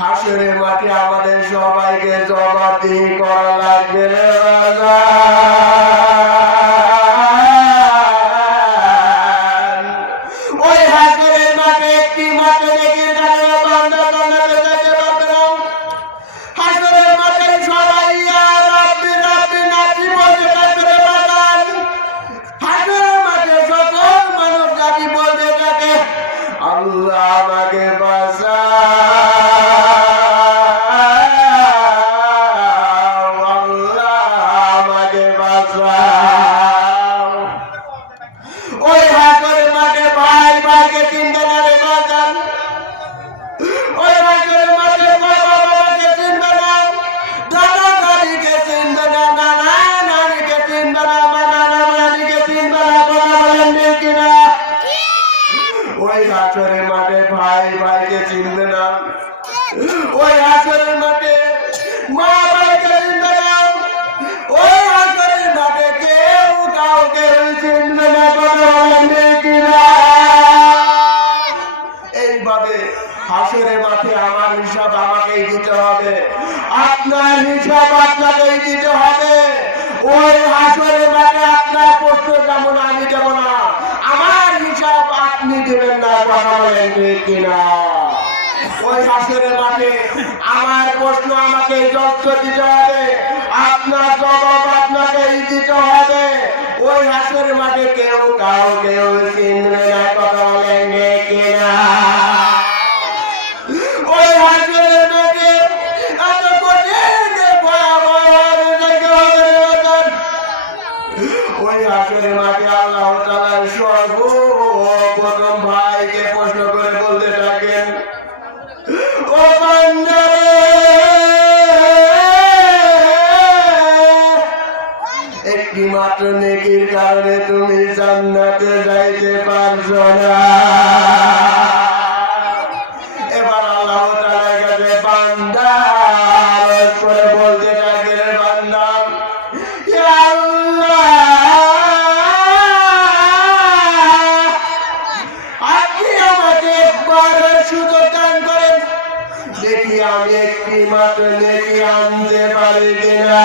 হাসরের মাঠে আমাদের সবাইকে জবাবদিহি করা লাগবে রে বাজান। ওই হাসরের মাঠে একটি মাঠে দেখে যাবে বান্দা জান্নাতে যেতে পারবে না। হাসরের মাঠে সবাই ইয়া রাব্বি রাব্বি নাকি বলতে থাকবে রে বাজান। হাসরের মাঠে সকল মানুষ নাকি বলতে থাকে আল্লাহ আমাকে ওই হাসরের মাঠে ভাই ভাইকে চিনবে না রে বাজান। ওই হাসরের মাঠে বাবা বাবাকে চিনবে না, দাদা দাদিকে চিনবে না, নানা নানিকে চিনবে না, নানা নানিকে চিনবে না। কথা বলেন ঠিক কিনা? ওই হাসরের মাঠে ভাই ভাইকে চিনবে না, ওই হাসরের মাঠে মা ভাইকে চিনবে না, ওই হাসরের মাঠে কেউ কাউকে চিনবে না। কথা বলেন ঠিক কিনা? এইভাবে হাসরের মাঠে আমার হিসাব আমাকেই দিতে হবে, আপনার হিসাব আপনাকেই দিতে হবে। ওই হাসরের মাঠে আপনার প্রশ্ন যেমন আমি দেব না, আমার হিসাব আপনি দেবেন না। কথা বলেন ঠিক কিনা? ওই হাসরের মাঠে আমার প্রশ্ন আমাকে যত্ন দিতে হবে, আপনার জবাব আপনাকেই দিতে হবে। ওই হাসরের মাঠে কেউ কাউকে চিনবে না। কথা বলেন ঠিক কিনা? ওই হাসরের মাঠে এত কঠিন ভয়াবহ ওই হাসরের মাঠে আল্লাহ তাআলা সর্বপ্রথম ভাইকে প্রশ্ন করে বলতে থাকেন ও বান্দা একটি মাত্র নেকির কারণে তুমি জান্নাতে যাইতে পারছো না। এবার আল্লাহ তাআলার কাছে বান্দা আরজ করে বলতে থাকে বান্দা ইয়া আল্লাহ আপনি আমাকে একবার সুযোগ দান করেন, দেখি আমি একটি মাত্র নেকি আনতে পারি কিনা।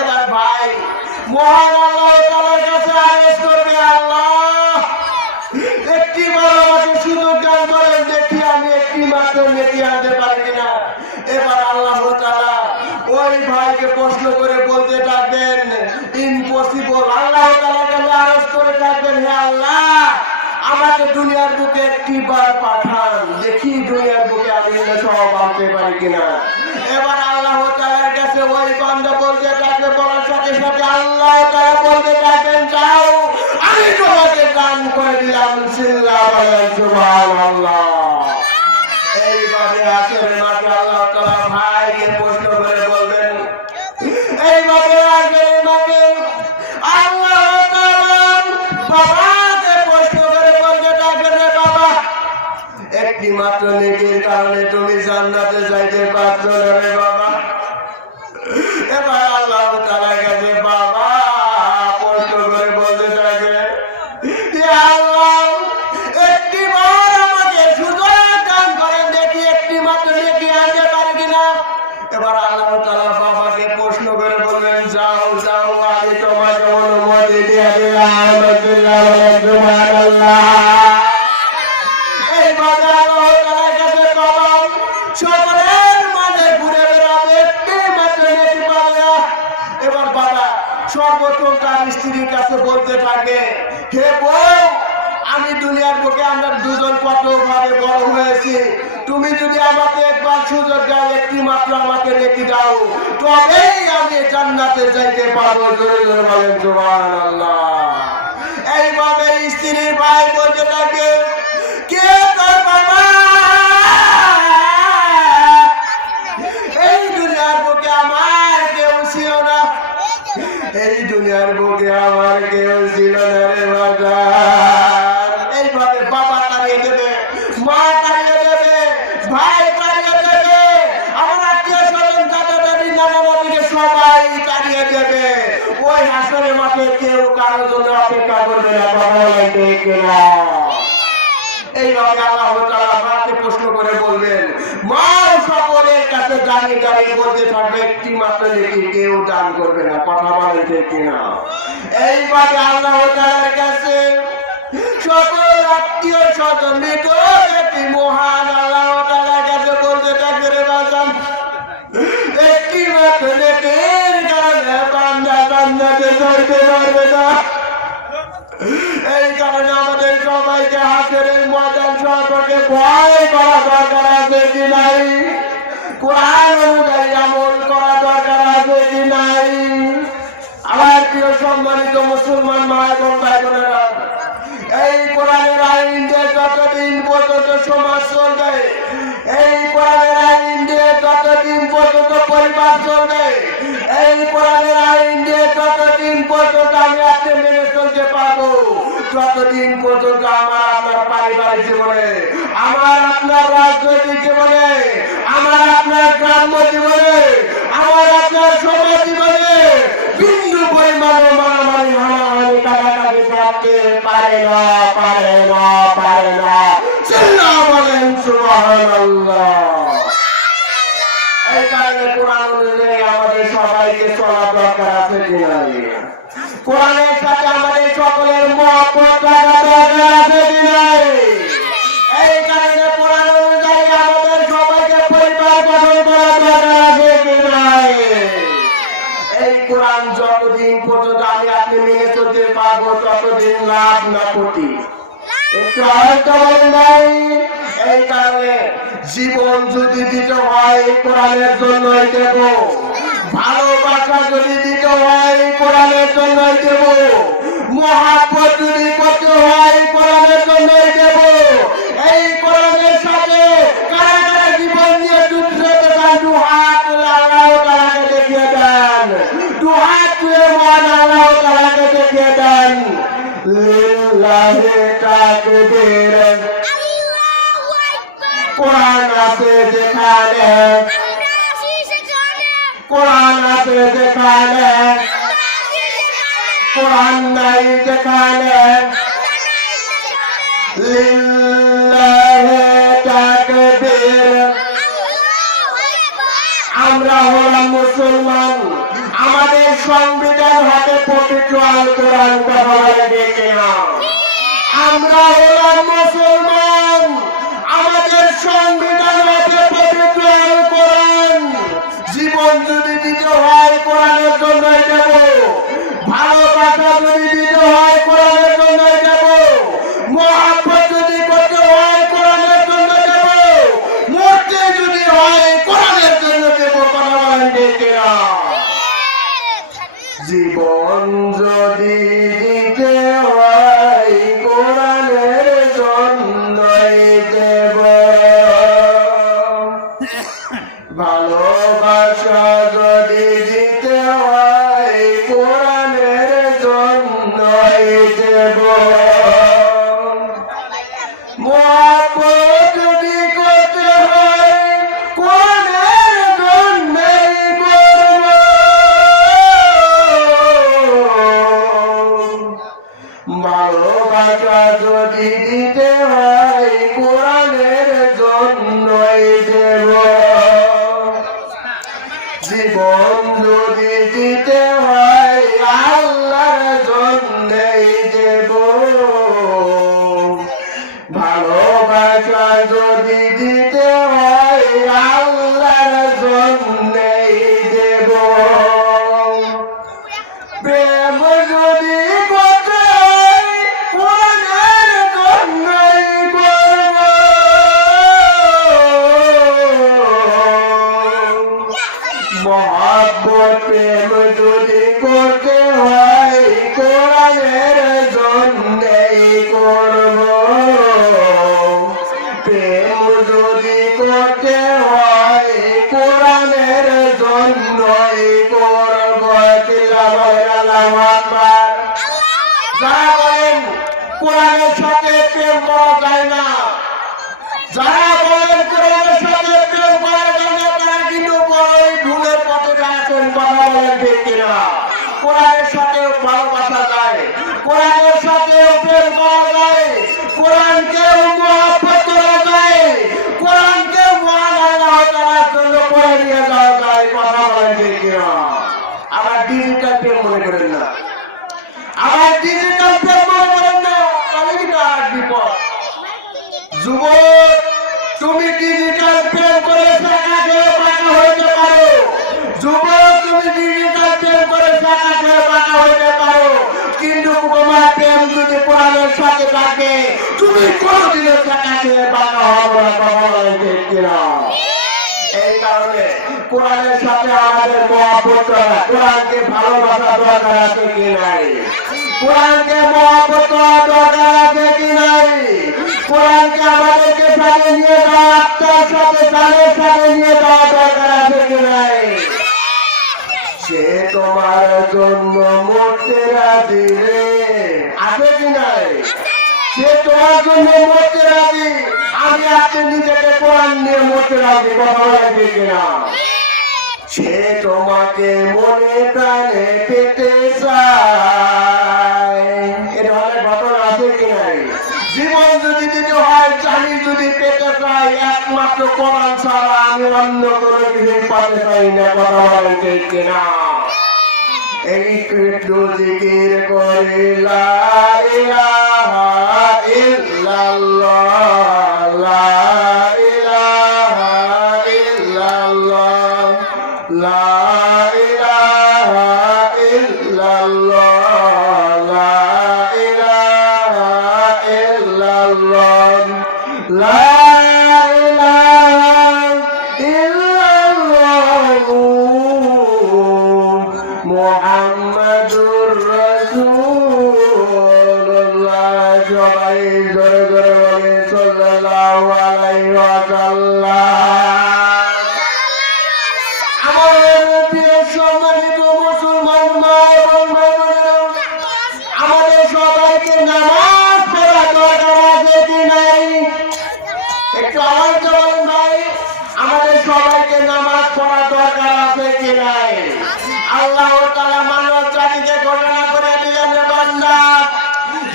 এবার ভাই মহান আল্লাহ তাআলার কাছে আরজ করবে আল্লাহ একটি বার আমাকে সুযোগ দান করেন, দেখি আমি একটি মাত্র নেকি আনতে পারি কিনা। এবার আল্লাহ তাআলা ওই ভাইকে প্রশ্ন করে বলতে থাকবেন ইম্পসিবল। আল্লাহ তাআলার কাছে আরজ করে থাকবেন হে আল্লাহ আমাকে দুনিয়ার বুকে একটি বার পাঠান, দেখি দুনিয়ার বুকে আমি সব আনতে পারি কিনা। এবার আল্লাহ তাআলার কাছে ওই বান্দা বলতে থাকবে, বলার সাথে সাথে আল্লাহ তাআলা বলতে থাকবেন যাও আমি তোমাকে দান করে দিলাম। সিল্লাহ বলেন সুবহানাল্লাহ। এইভাবে হাসরের মাঠে আল্লাহ তাআলা ভাইকে প্রশ্ন করে বলবেন, এইভাবে হাসরের মাঠে আল্লাহ তাআলা বাবাকে প্রশ্ন করে বলতে থাকবেন রে বাবা একটি মাত্র নেকির কারণে তুমি জান্নাতে যাইতে পারছো না রে বাবা। এবার আল্লাহ তাআলার কাছে বাবা প্রশ্ন করে বলতে থাকে ইয়া আল্লাহ একটি বার আমাকে সুযোগ দান করেন, দেখি একটি মাত্র নেকি আনতে পারি কিনা। এবার আল্লাহ তাআলা বাবাকে প্রশ্ন করে বলবেন যাও যাও আমি তোমাকে অনুমতি দিয়ে দিলাম। সুবহানাল্লাহ। এইভাবে আল্লাহ তাআলার কাছে বাবা সকলের মাঝে ঘুরে বেড়াবে, একটি মাত্র নেকি পাবে না। এবার বাবা সর্বপ্রথম তার স্ত্রীর কাছে বলতে থাকে হে বউ আমি দুনিয়ার বুকে আমরা দুজন কত ভাবে বড় হয়েছি, তুমি যদি আমাকে একবার সুযোগ দাও একটি মাত্র আমাকে নেকি দাও তবেই আমি জান্নাতে যাইতে পারবো। জোরে জোরে বলেন সুবহানাল্লাহ। এইভাবে স্ত্রীর ভাই বলতে থাকে কে তোর বাবা, এই দুনিয়ার বুকে আমার কেউ ছিল না, এই দুনিয়ার বুকে আমার কেউ ছিল না রে বাজার। এইভাবে বাবা তাড়িয়ে দেবে, মা তাড়িয়ে দেবে, ভাই তাড়িয়ে দেবে, আমার আত্মীয় স্বজন দাদা দাদি নানা নানিকে সবাই তাড়িয়ে দেবে। ওই হাসরের মাঠে কেউ কারোর জন্য অপেক্ষা করবে না। কথা বলেন ঠিক কিনা? এইভাবে আল্লাহ তাআলা মাকে প্রশ্ন করে বলবেন দাঁড়িয়ে দাঁড়িয়ে বলতে থাকবে একটি মাত্র নেকি কেউ দান করবে না। কথা বলেন ঠিক কিনা? এইভাবে আল্লাহ তাআলার কাছে সকল আত্মীয় স্বজন নিকট একটি মহান আল্লাহ তাআলার কাছে বলতে থাকে, রে বাজান একটি মাত্র নেকির কারণে বান্দা বান্দাকে ধরতে পারবে না। এই কারণে আমাদের সবাইকে হাসরের ময়দান সম্পর্কে ভয় করা দরকার আছে কি নাই? কোরআন অনুযায়ী আমল করা দরকার আছে কি নাই? আমার প্রিয় সম্মানিত মুসলমান মা এবং ভাই বোনেরা, এই কোরআনের আইন দিয়ে যতদিন পর্যন্ত সমাজ চলবে, এই কোরআনের আইন দিয়ে যতদিন পর্যন্ত পরিবার চলবে, এই কোরআনের আইন দিয়ে যতদিন পর্যন্ত আমি আপনি মেনে চলতে পারবো, ততদিন পর্যন্ত আমার আপনার পারিবারিক জীবনে, আমার আপনার রাজনৈতিক জীবনে, আমার আপনার গ্রাম্য জীবনে, আমার আপনার সমাজ জীবনে বিন্দু পরিমাণ মারামারি হানাহানি কাটাকাটি করতে পারে না, পারে না, পারে না। চিল্লাও বলেন সুবহানাল্লাহ। এই কারণে কোরআন অনুযায়ী আমাদের সবাইকে চলা দরকার আছে কি নাই? কোরআনের সাথে আমাদের সকলের মহব্বত রাখা দরকার আছে কি নাই? এই কারণে কোরআন অনুযায়ী আমাদের সবাইকে পরিবার গঠন করা দরকার আছে কি নাই? এই কোরআন যতদিন পর্যন্ত আমি আপনি মেনে চলতে পারবো, ততদিন লাভ না ক্ষতি। একটু আরেকটা বলেন ভাই, এই কারণে জীবন যদি দিতে হয় কোরআনের জন্যই দেব, ভালোবাসা যদি দিতে হয় কোরআনের জন্যই দেব, মহব্বত যদি করতে হয় কোরআনের জন্যই দেব। এই কোরআনের সাথে কারা কারা জীবন নিয়ে যুদ্ধ করতে চান, দু হাত আল্লাহ তাআলাকে দেখিয়ে দেন, দু হাত তুলে মহান আল্লাহ তাআলাকে দেখিয়ে দেন। লিল্লাহি তাকবীর। কোরআন আছে যেখানে, কোরআন আছে যেখানে, কোরআন নাই যেখানে, লিল্লাহি তাকবীর। আমরা হলাম মুসলমান, আমাদের সংবিধান হাতে পবিত্র আল কোরআন। কথা বলে দেখে না, আমরা হলাম মুসলমান, আমাদের সংবিধান হাতে পবিত্র আল কোরআন। জীবন যদি দিতে হয় কোরআনের জন্যই দেব, ভালোবাসা যদি দিতে হয় কোরআনের জন্যই দেব, মহব্বত যদি করতে হয় কোরআনের জন্য দেব, মরতে যদি হয় কোরআনের জন্য দেব। কথা বলেন দেখে না, জীবন যদি দিতে হয় কোরআনের জন্যই দেব, ভালোবাসা যদি দিতে হয় কোরআনের জন্যই দেব, মহব্বত যদি করতে হয় কোরআনের জন্যই করব, ভালোবাসা যদি দিতে হয় কোরআনের জন্যই দেব, জীবন যদি দিতে হয় আল্লাহর জন্যই দেব, ভালোবাসা যদি দিতে হয় আল্লাহর জন্যই দেব, প্রেম যদি করতে হয় কোরআনের জন্যই করব, মহব্বত প্রেম যদি করতে হয় কোরআনের জন্যই করব, প্রেম যদি করতে হয় কোরআনের জন্যই করব। আল্লাহু আকবার। যারা বলেন কোরআনের সাথে প্রেম করা যায় না, যারা বলেন কোরআনের সাথে প্রেম করা যায় না, তারা কিন্তু বড়ই ভুলের পথে যাচ্ছেন। কথা বলেন ঠিক কিনা? কোরআনের সাথে ভালোবাসা যায়, কোরআনের সাথে প্রেম করা যায়, কোরআনকে মহব্বত করা যায়, কোরআনকে মহান আল্লাহ তাআলার জন্য করে নিয়ে ডিজিটাল প্রেম করে টাকা খেয়ে বাঁকা হইতে পারো, যুবক তুমি ডিজিটাল প্রেম করে টাকা খেয়ে বাঁকা হইতে পারো, কিন্তু তোমার প্রেম যদি কোরআনের সাথে থাকে তুমি কোনোদিনও টাকা খেয়ে বাঁকা হবে না। কথা বলেন ঠিক কিনা? এই কারণে কোরআনের সাথে আমাদের মহব্বত করা, কোরআনকে ভালোবাসা দরকার আছে কি নাই? কোরআনকে মহব্বত করা দরকার আছে কি নাই? কোরআনকে আমাদেরকে সাথে নিয়ে যাওয়া, আত্মার সাথে প্রাণের সাথে নিয়ে যাওয়া দরকার আছে কি নাই? সে তোমার জন্য মরতে রাজি রে, আছে কি নাই? সে তোমার জন্য মরতে রাজি, আমি আপনি নিজেকে কোরআন নিয়ে মরতে রাজি। কথা বলেন কিনা? সে তোমাকে মনে প্রাণে পেতে চায়, এটা অনেক ঘটনা আছে কি নাই? জীবন যদি দিতে হয়, জানি যদি পেতে চাই, একমাত্র কোরআন ছাড়া আমি অন্য কোনো কিছু পাতে চাই না। কথা বলেন ঠিক কিনা? এই একটু জিকির করে লা ইলাহা ইল্লাল্লাহ, লা ইলাহা ইল্লাল্লাহ, লা ইলাহা ইল্লাল্লাহ, লা ইলাহা ইল্লাল্লাহ, লা ইলাহা ইল্লাল্লাহ মুহাম্মাদুর রাসূলুল্লাহ। সবাই জোরে জোরে বলে সাল্লাল্লাহু আলাইহি ওয়াসাল্লাম। আমাদের প্রিয় সম্মানিত মুসলমান মা এবং বোনেরা, আমাদের সবাইকে নামাজ পড়া দরকার আছে কি নাই? একটু আওয়াজ বলেন ভাই, আমাদের সবাইকে নামাজ পড়া দরকার আছে কি নাই? আল্লাহ তাআলা মানব জাতিকে ঘোষণা করে দিলেন, বান্দা,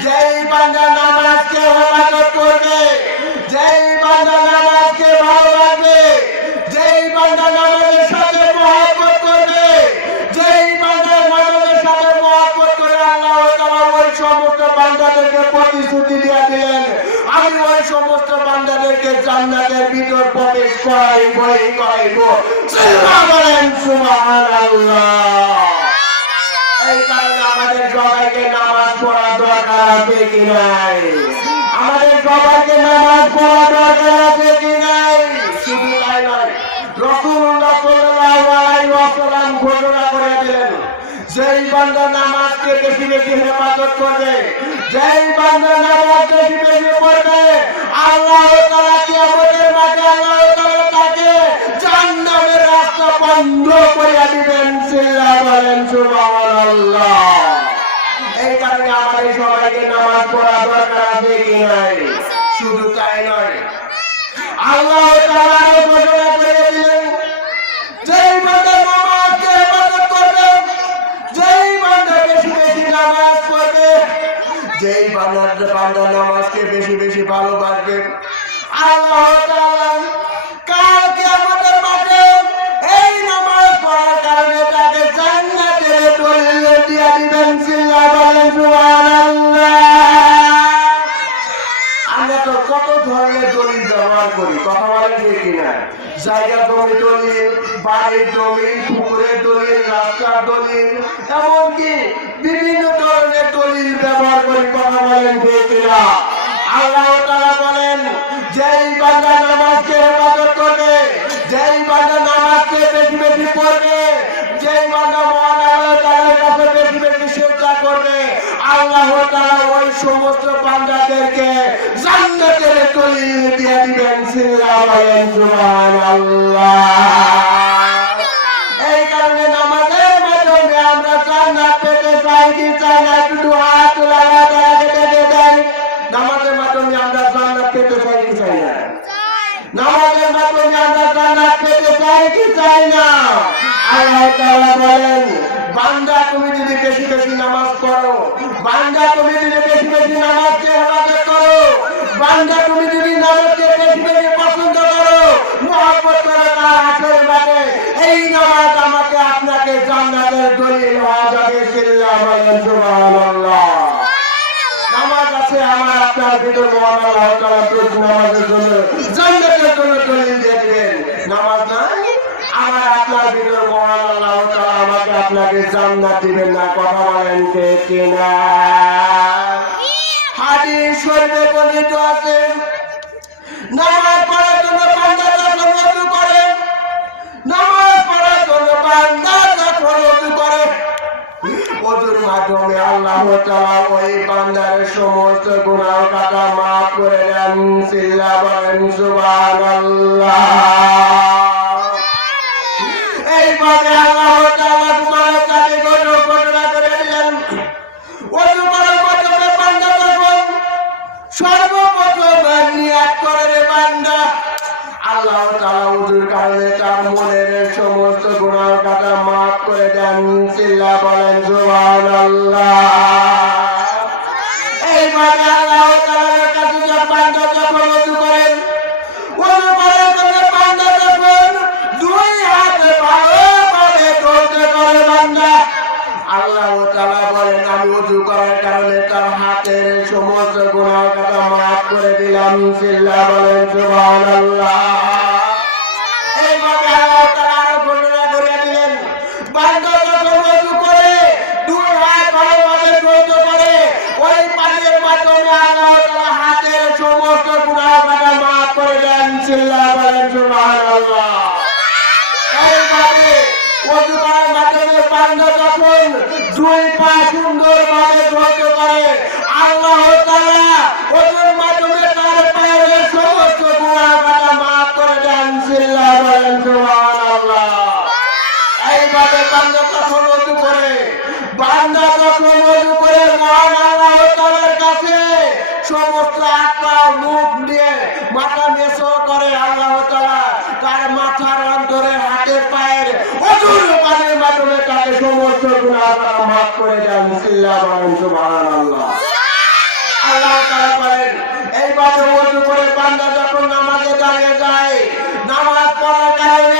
যেই বান্দা নামাজকে ইবাদত করবে, যেই বান্দা নামাজকে ভালোবাসবে, যেই বান্দা নামাজের সাথে মহব্বত করবে, যেই বান্দা নামাজের সাথে মহব্বত করে, আল্লাহ তাআলা ওই সমস্ত বান্দাদেরকে প্রতিশ্রুতি দিয়ে দিলেন, আমি ওই সমস্ত বান্দাদেরকে জান্নাতের ভিতর প্রবেশ করাইবই করাইব। বলেন সুবহানাল্লাহ। এই কারণে আমাদের সবাইকে নামাজ পড়া দরকার আছে কি নাই? আমাদের সবাইকে নামাজ পড়া দরকার আছে কি নাই? শুধু তাই নয়, রাসূলুল্লাহ সাল্লাল্লাহু আলাইহি ওয়াসাল্লাম ঘোষণা করে দিলেন, যেই বান্দা নামাজকে বেশি বেশি হেফাজত করবে, যেই বান্দা নামাজ বেশি বেশি পড়বে, আল্লাহ তাআলা কিয়ামতের মাঠে আল্লাহ তাআলা তাকে জান্নাতের রাস্তা বন্ধ করে দিবেন। সিল্লা বলেন সুবহানাল্লাহ। এই কারণে আমাদের সবাইকে নামাজ পড়া দরকার আছে কি নাই? শুধু তাই নয়, আল্লাহ তাআলা ঘোষণা করে দিলেন, যেই বান্দা নামাজকে ইবাদত করবে, যেই বান্দা বেশি বেশি নামাজ পড়বে, যেই বান্দা নামাজকে বেশি বেশি ভালোবাসবে, আল্লাহ তাআলা কাল কিয়ামতের মাঠে এই নামাজ পড়ার কারণে তাকে জান্নাতের দলিল দিয়ে দিবেন। সিল্লা বলেন সুবহানাল্লাহ। আমরা তো কত ধরনের দলিল ব্যবহার করি, কথা বলেন ঠিক কিনা? জায়গা জমি দলিল, বাড়ির দলিল, পুকুরের দলিল, রাস্তার দলিল, এমনকি বিভিন্ন ধরনের দলিল ব্যবহার করি, কথা বলেন ঠিক কিনা? আল্লাহ তাআলা বলেন, যেই বান্দা নামাজকে ইবাদত করবে, যেই বান্দা নামাজকে বেশি বেশি পড়বে, যেই বান্দা মহান আল্লাহ তাআলার কাছে বেশি বেশি সিজদা করবে, আল্লাহ তাআলা ওই সমস্ত বান্দাদেরকে জান্নাতের দলিল দিয়ে দিবেন। সিল্লা বলেন সুবহানাল্লাহ। এই কারণে নামাজের মাধ্যমে আমরা জান্নাত পেতে চাই কি চাই না? একটু হাত তোলা দেখে দেন। নামাজের মাধ্যমে আমরা জান্নাত পেতে চাই কি চাই না? নামাজের মাধ্যমে আমরা জান্নাত পেতে চাই কি চাই না? আল্লাহ তাআলা বলেন, বান্দা তুমি যদি বেশি বেশি নামাজ পড়ো, বান্দা তুমি যদি বেশি বেশি নামাজকে ইবাদত করো, বান্দা তুমি যদি নামাজকে বেশি বেশি পছন্দ করো, মহব্বত করো, তার হাতের মাঝে এই নামাজ আমাকে আপনাকে জান্নাতের দলিল হয়ে যাবে। সিল্লা বলেন সুবহানাল্লাহ। নামাজ আছে আমার আপনার ভিতর মহান আল্লাহ তাআলা প্রতি নামাজের জন্য জান্নাতের জন্য দলিল দিয়ে দিবেন। নামাজ নাই আমার আপনার ভিতর মহান আল্লাহ তাআলা আমাকে আপনাকে জান্নাত দিবেন না। কথা বলেন ঠিক কিনা? হাদিস শরীফে বর্ণিত আছে নামাজ পড়ার জন্য বান্দা যখন ওযু করে, নামাজ পড়ার জন্য বান্দা যখন ওযু করে, ওযুর মাধ্যমে আল্লাহ তাআলা ওই বান্দার সমস্ত গুনাহ কাটা মাফ করে দেন। চিল্লা বলেন সুবহানাল্লাহ। এইভাবে আল্লাহ তাআলা তোমার কাছে ঘটনা করে দিলেন। ওযু করার মাধ্যমে বান্দা যখন সর্বপ্রথম নিয়াত করে রে বান্দা, আল্লাহ তাআলা ওযুর কারণে তার মনের সমস্ত গুনাহ কাটা মাফ করে দেন। চিল্লা বলেন সুবহানাল্লাহ। এইভাবে আল্লাহ তাআলার কাছে বান্দা যখন ওযু করেন, ওযু করার জন্য বান্দা যখন দুই হাত ভালোভাবে ধরতে করে বান্দা, আল্লাহ তাআলা বলেন আমি ওযু করার কারণে তার হাতের সমস্ত গুনাহ কাটা মাফ করে দিলাম। চিল্লা বলেন সুবহানাল্লাহ। এইভাবে আল্লাহ তাআলা আরো ঘোষণা করে দিলেন বান্দা যখন ওযু করে দুই হাত ভালোভাবে ধরতে করে, ওই পানির মাধ্যমে আল্লাহ তাআলা হাতের সমস্ত গুনাহ কাটা মাফ করে দেন। চিল্লা বলেন সুবহানাল্লাহ। এইভাবে ওযু করার মাধ্যমে বান্দা যখন দুই পা সুন্দরভাবে ধৌত করে, আল্লাহ তাআলা ওযুর মাধ্যমে তার পায়ের সমস্ত গুনাহ কাটা মাফ করে দেন। চিল্লা বলেন সুবহানাল্লাহ। এইভাবে বান্দা যখন ওযু করে, বান্দা যখন ওযু করে মহান আল্লাহ তাআলার কাছে সমস্ত হাত পা মুখ দিয়ে মাথা নেছো করে, আল্লাহ তাআলা তার মাথার অন্তরে হাতের পায়ের ওযুর পানির মাধ্যমে তাকে সমস্ত গুনাহ কাটা মাফ করে দেন। চিল্লা বলেন সুবহানাল্লাহ। আল্লাহ তাআলা বলেন এইভাবে ওযু করে বান্দা যখন নামাজে দাঁড়িয়ে যায়, নামাজ পড়ার কারণে